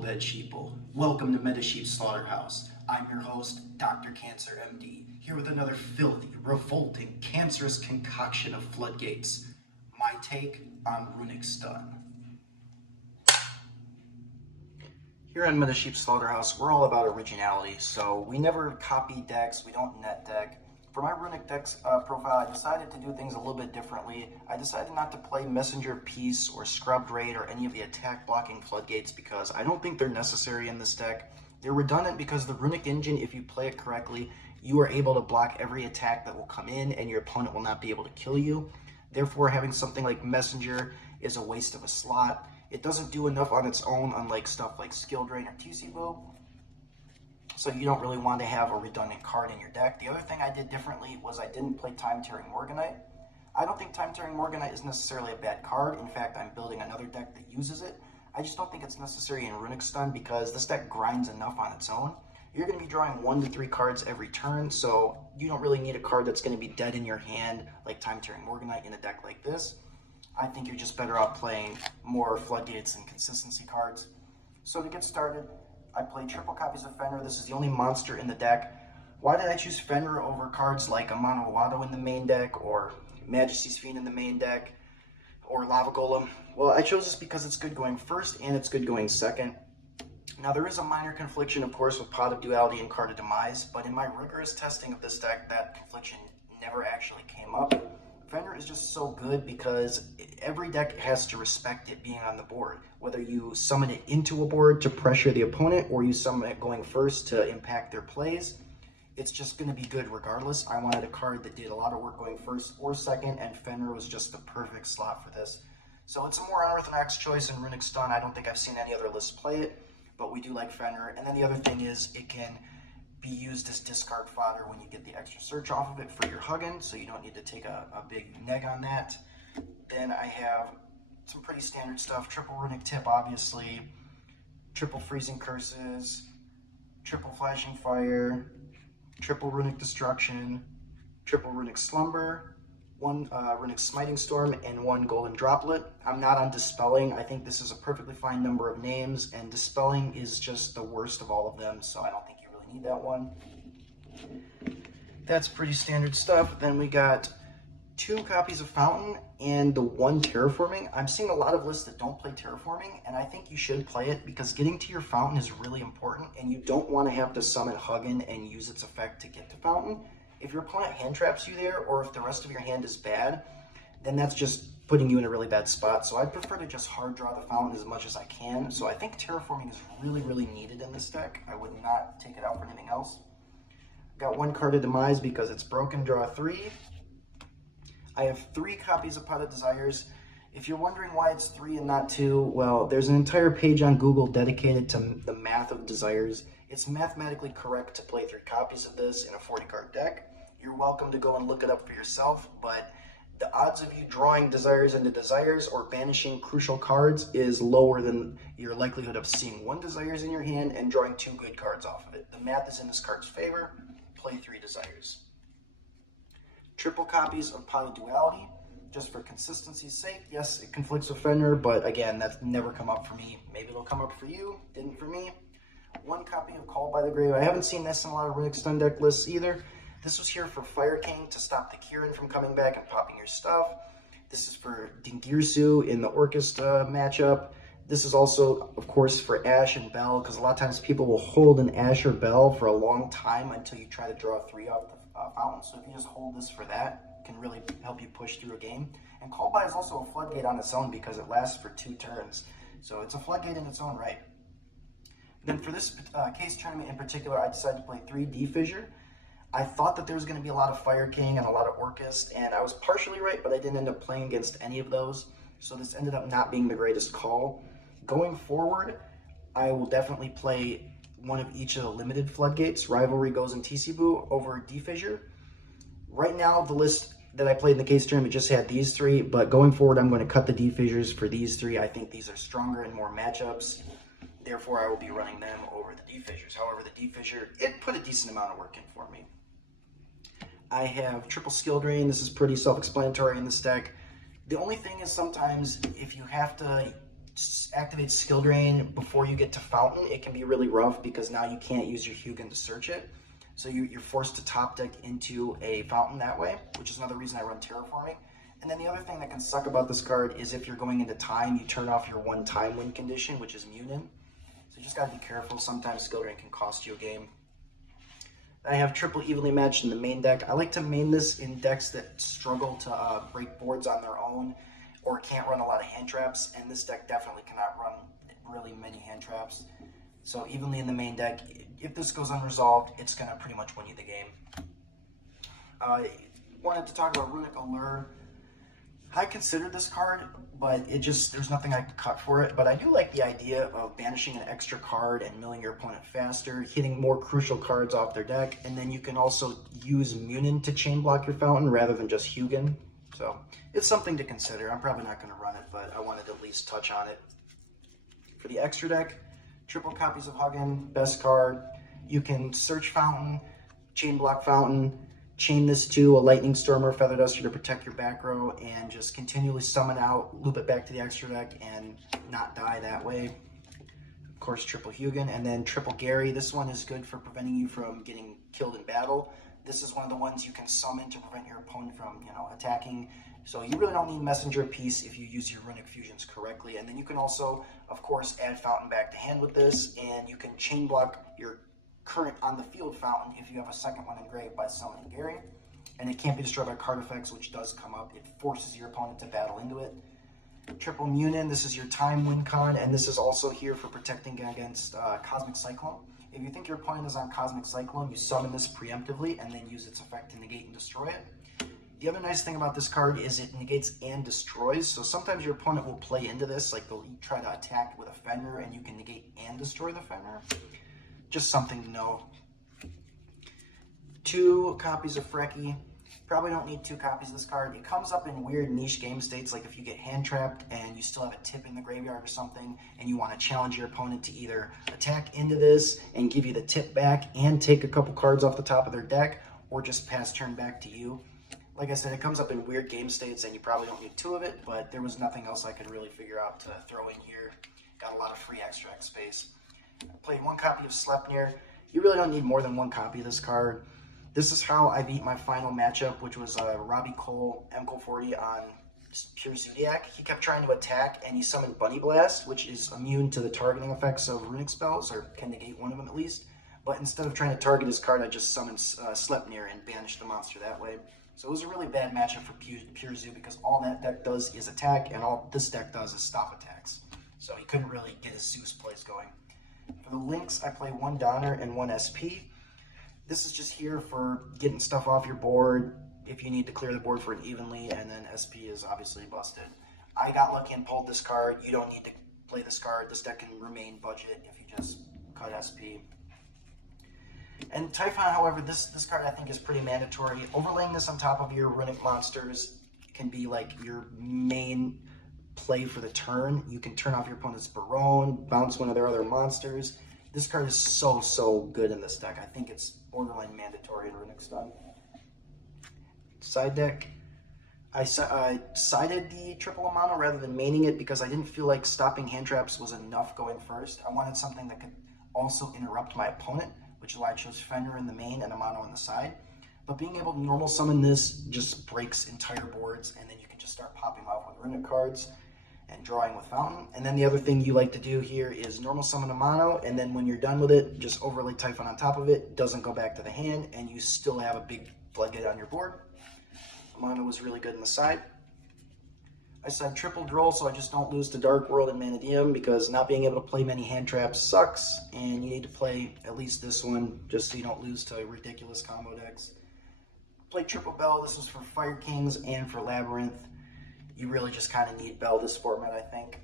Bed Sheeple. Welcome to Meta Sheep Slaughterhouse. I'm your host, Dr. Cancer MD, here with another filthy, revolting, cancerous concoction of Floodgates. My take on RUNICK stun. Here on Meta Sheep Slaughterhouse, we're all about originality, so we never copy decks, we don't net deck. For my RUNICK decks profile, I decided to do things a little bit differently. I decided not to play Messenger Peace or Scrubbed Raid or any of the attack blocking Floodgates because I don't think they're necessary in this deck. They're redundant because the RUNICK engine, if you play it correctly, you are able to block every attack that will come in and your opponent will not be able to kill you. Therefore, having something like Messenger is a waste of a slot. It doesn't do enough on its own, unlike stuff like Skill Drain or TC so you don't really want to have a redundant card in your deck. The other thing I did differently was I didn't play Time Tearing Morganite. I don't think Time Tearing Morganite is necessarily a bad card. In fact, I'm building another deck that uses it. I just don't think it's necessary in RUNICK stun because this deck grinds enough on its own. You're going to be drawing 1 to 3 cards every turn, so you don't really need a card that's going to be dead in your hand like Time Tearing Morganite in a deck like this. I think you're just better off playing more Floodgates and consistency cards. So to get started, I played triple copies of Fenrir. This is the only monster in the deck. Why did I choose Fenrir over cards like Amano Wado in the main deck, or Majesty's Fiend in the main deck, or Lava Golem? Well, I chose this because it's good going first and it's good going second. Now, there is a minor confliction, of course, with Pot of Duality and Card of Demise, but in my rigorous testing of this deck, that confliction never actually came up. Fenrir is just so good because every deck has to respect it being on the board. Whether you summon it into a board to pressure the opponent or you summon it going first to impact their plays, it's just going to be good regardless. I wanted a card that did a lot of work going first or second, and Fenrir was just the perfect slot for this. So it's a more unorthodox choice in RUNICK stun. I don't think I've seen any other lists play it, but we do like Fenrir. And then the other thing is it can be used as discard fodder when you get the extra search off of it for your Huggin, so you don't need to take a big neg on that. Then I have some pretty standard stuff. Triple RUNICK Tip, obviously. Triple Freezing Curses. Triple Flashing Fire. Triple RUNICK Destruction. Triple RUNICK Slumber. 1 RUNICK Smiting Storm, and 1 Golden Droplet. I'm not on Dispelling. I think this is a perfectly fine number of names, and Dispelling is just the worst of all of them, so I don't think you really need that one. That's pretty standard stuff. Then we got 2 copies of Fountain and the 1 Terraforming. I'm seeing a lot of lists that don't play Terraforming, and I think you should play it because getting to your Fountain is really important, and you don't want to have to summon Huggin and use its effect to get to Fountain. If your opponent hand traps you there, or if the rest of your hand is bad, then that's just putting you in a really bad spot. So I'd prefer to just hard draw the Fountain as much as I can. So I think Terraforming is really, really needed in this deck. I would not take it out for anything else. Got 1 Card of Demise because it's broken, draw 3. I have 3 copies of Pot of Desires. If you're wondering why it's 3 and not 2, well, there's an entire page on Google dedicated to the math of desires. It's mathematically correct to play 3 copies of this in a 40-card deck. You're welcome to go and look it up for yourself, but the odds of you drawing desires into desires or banishing crucial cards is lower than your likelihood of seeing 1 desires in your hand and drawing 2 good cards off of it. The math is in this card's favor. Play 3 desires. Triple copies of Pot of Duality, just for consistency's sake. Yes, it conflicts with Fenrir, but again, that's never come up for me. Maybe it'll come up for you, didn't for me. 1 copy of Called by the Grave. I haven't seen this in a lot of RUNICK stun deck lists either. This was here for Fire King to stop the Kieran from coming back and popping your stuff. This is for Dingirsu in the Orchestra matchup. This is also, of course, for Ash and Bell, because a lot of times people will hold an Ash or Bell for a long time until you try to draw 3 off the fountain. So if you just hold this for that, it can really help you push through a game. And Called by is also a Floodgate on its own because it lasts for 2 turns. So it's a Floodgate in its own right. Then for this case tournament in particular, I decided to play 3 D-Fissure. I thought that there was going to be a lot of Fire King and a lot of Orchis, and I was partially right, but I didn't end up playing against any of those. So this ended up not being the greatest call. Going forward, I will definitely play 1 of each of the limited Floodgates. Rivalry goes in TC over D-Fissure. Right now, the list that I played in the case tournament just had these 3, but going forward, I'm going to cut the D-Fissures for these 3. I think these are stronger in more matchups. Therefore, I will be running them over the D-Fissures. However, the D-Fissure, it put a decent amount of work in for me. I have triple Skill Drain. This is pretty self-explanatory in this deck. The only thing is sometimes if you have to activates Skill Drain before you get to Fountain, it can be really rough because now you can't use your Hugin to search it. So you're forced to top deck into a Fountain that way, which is another reason I run Terraforming. And then the other thing that can suck about this card is if you're going into time, you turn off your 1 time win condition, which is Munin. So you just gotta be careful. Sometimes Skill Drain can cost you a game. I have triple evenly matched in the main deck. I like to main this in decks that struggle to break boards on their own or can't run a lot of hand traps, and this deck definitely cannot run really many hand traps. So evenly in the main deck, if this goes unresolved, it's going to pretty much win you the game. Wanted to talk about Runic Allure. I considered this card, but there's nothing I could cut for it. But I do like the idea of banishing an extra card and milling your opponent faster, hitting more crucial cards off their deck, and then you can also use Munin to chain block your Fountain rather than just Hugin. So it's something to consider. I'm probably not going to run it, but I wanted to at least touch on it. For the extra deck, triple copies of Hugin, best card. You can search Fountain, chain block Fountain, chain this to a Lightning Storm or Feather Duster to protect your back row, and just continually summon out, loop it back to the extra deck, and not die that way. Of course, triple Hugin, and then triple Gary. This one is good for preventing you from getting killed in battle. This is one of the ones you can summon to prevent your opponent from, attacking. So you really don't need Messenger Piece if you use your Runic Fusions correctly. And then you can also, of course, add Fountain back to hand with this, and you can chain block your current on the field Fountain if you have a second one engraved by summoning Gary. And it can't be destroyed by card effects, which does come up. It forces your opponent to battle into it. Triple Munin, this is your time win con, and this is also here for protecting against Cosmic Cyclone. If you think your opponent is on Cosmic Cyclone, you summon this preemptively and then use its effect to negate and destroy it. The other nice thing about this card is it negates and destroys, so sometimes your opponent will play into this, like they'll try to attack with a Fenrir and you can negate and destroy the Fenrir. Just something to know. 2 copies of Freki. Probably don't need 2 copies of this card. It comes up in weird niche game states, like if you get hand trapped and you still have a tip in the graveyard or something, and you want to challenge your opponent to either attack into this and give you the tip back and take a couple cards off the top of their deck, or just pass turn back to you. Like I said, it comes up in weird game states and you probably don't need 2 of it, but there was nothing else I could really figure out to throw in here. Got a lot of free extract space. I played 1 copy of Sleipnir. You really don't need more than 1 copy of this card. This is how I beat my final matchup, which was Robbie Cole, MCole 40 on Pure Zodiac. He kept trying to attack, and he summoned Bunny Blast, which is immune to the targeting effects of runic spells, or can negate one of them at least. But instead of trying to target his card, I just summoned Sleipnir and banished the monster that way. So it was a really bad matchup for Pure Zoo because all that deck does is attack, and all this deck does is stop attacks. So he couldn't really get his Zeus plays going. For the links, I play 1 Donner and 1 SP. This is just here for getting stuff off your board if you need to clear the board for an evenly, and then SP is obviously busted. I got lucky and pulled this card. You don't need to play this card. This deck can remain budget if you just cut SP. And Typhon, however, this card I think is pretty mandatory. Overlaying this on top of your Runic monsters can be like your main play for the turn. You can turn off your opponent's Barone, bounce one of their other monsters. This card is so good in this deck. I think it's borderline mandatory in Runic stun. Side deck. I sided the triple Amano rather than maining it because I didn't feel like stopping hand traps was enough going first. I wanted something that could also interrupt my opponent, which is why I chose Fenrir in the main and Amano on the side. But being able to normal summon this just breaks entire boards, and then you can just start popping off with Runic cards and drawing with Fountain. And then the other thing you like to do here is normal summon a mono, and then when you're done with it, just overlay Typhon on top of it. Doesn't go back to the hand, and you still have a big Floodgate on your board. Mono was really good in the side. I said triple Droll so I just don't lose to Dark World and Manadium, because not being able to play many hand traps sucks, and you need to play at least this one just so you don't lose to ridiculous combo decks. Play triple Bell. This was for Fire Kings and for Labyrinth. You really just kind of need Bell this format, I think.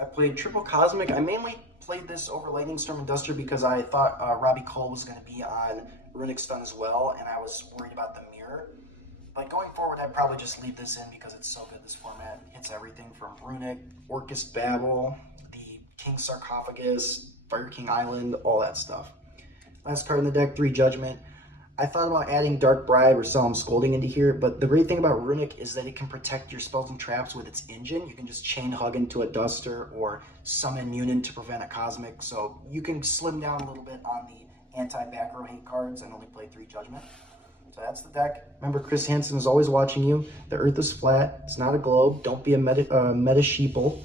I played triple Cosmic. I mainly played this over Lightning Storm and Duster because I thought Robbie Cole was going to be on Runic Stun as well, and I was worried about the mirror. But going forward, I'd probably just leave this in because it's so good, this format. Hits everything from Runic, Orcus Babel, the King Sarcophagus, Fire King Island, all that stuff. Last card in the deck, 3 Judgment. I thought about adding Dark Bribe or Solemn Scolding into here, but the great thing about Runic is that it can protect your spells and traps with its engine. You can just chain hug into a Duster or summon Munin to prevent a Cosmic, so you can slim down a little bit on the anti-back row hate cards and only play 3 Judgment. So that's the deck. Remember, Chris Hansen is always watching you. The Earth is flat. It's not a globe. Don't be a meta sheeple.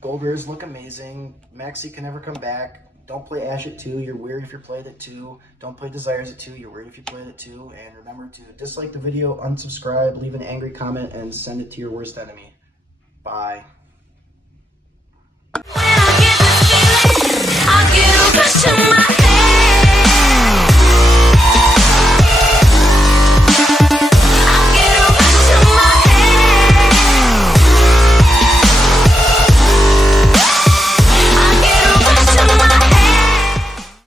Gold rares look amazing. Maxi can never come back. Don't play Ash at 2. You're weird if you're played at 2. Don't play Desires at 2. You're weird if you played at 2. And remember to dislike the video, unsubscribe, leave an angry comment, and send it to your worst enemy. Bye. When I get this feeling, I get a rush